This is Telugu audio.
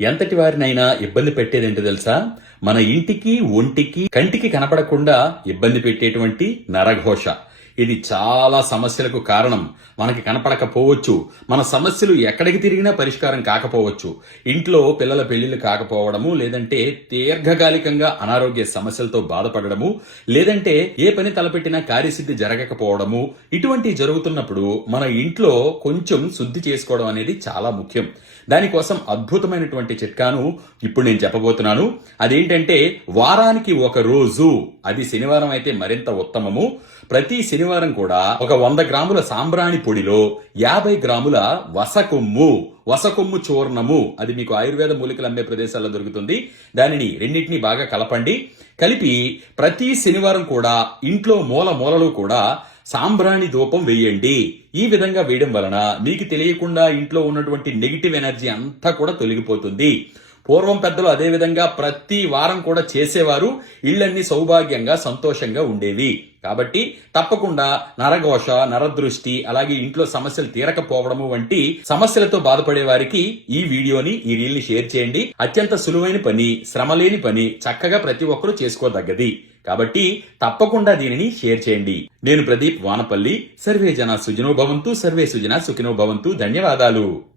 ఎంతటి వారినైనా ఇబ్బంది పెట్టేదేంటో తెలుసా? మన ఇంటికి, ఒంటికి, కంటికి కనపడకుండా ఇబ్బంది పెట్టేటువంటి నరఘోష. ఇది చాలా సమస్యలకు కారణం. మనకి కనపడకపోవచ్చు. మన సమస్యలు ఎక్కడికి తిరిగినా పరిష్కారం కాకపోవచ్చు. ఇంట్లో పిల్లల పెళ్లిళ్ళు కాకపోవడము, లేదంటే దీర్ఘకాలికంగా అనారోగ్య సమస్యలతో బాధపడడము, లేదంటే ఏ పని తలపెట్టినా కార్యసిద్ధి జరగకపోవడము, ఇటువంటి జరుగుతున్నప్పుడు మన ఇంట్లో కొంచెం శుద్ధి చేసుకోవడం అనేది చాలా ముఖ్యం. దానికోసం అద్భుతమైనటువంటి చిట్కాను ఇప్పుడు నేను చెప్పబోతున్నాను. అదేంటంటే వారానికి ఒక రోజు, అది శనివారం అయితే మరింత ఉత్తమము. ప్రతి శనివారం కూడా ఒక 100 గ్రాముల సాంబ్రాణి పొడిలో 50 గ్రాముల వసకొమ్ము చూర్ణము, అది మీకు ఆయుర్వేద మూలికలు అమ్మే ప్రదేశాల్లో దొరుకుతుంది. దానిని రెండింటినీ బాగా కలపండి. కలిపి ప్రతి శనివారం కూడా ఇంట్లో మూలలు కూడా సాంబ్రాణి ధూపం వేయండి. ఈ విధంగా వేయడం వలన మీకు తెలియకుండా ఇంట్లో ఉన్నటువంటి నెగిటివ్ ఎనర్జీ అంతా కూడా తొలగిపోతుంది. పూర్వం పెద్దలు అదే విధంగా ప్రతి వారం కూడా చేసేవారు. ఇళ్లన్నీ సౌభాగ్యంగా సంతోషంగా ఉండేవి. కాబట్టి తప్పకుండా నరఘోష, నరదృష్టి, అలాగే ఇంట్లో సమస్యలు తీరకపోవడము వంటి సమస్యలతో బాధపడే వారికి ఈ వీడియోని, ఈ రీల్ ని షేర్ చేయండి. అత్యంత సులువైన పని, శ్రమలేని పని, చక్కగా ప్రతి ఒక్కరూ చేసుకోదగ్గది. కాబట్టి తప్పకుండా దీనిని షేర్ చేయండి. నేను ప్రదీప్ వానపల్లి. సర్వే జన సుజనో భవంతు, సర్వే సుజన సుఖినో భవంతు. ధన్యవాదాలు.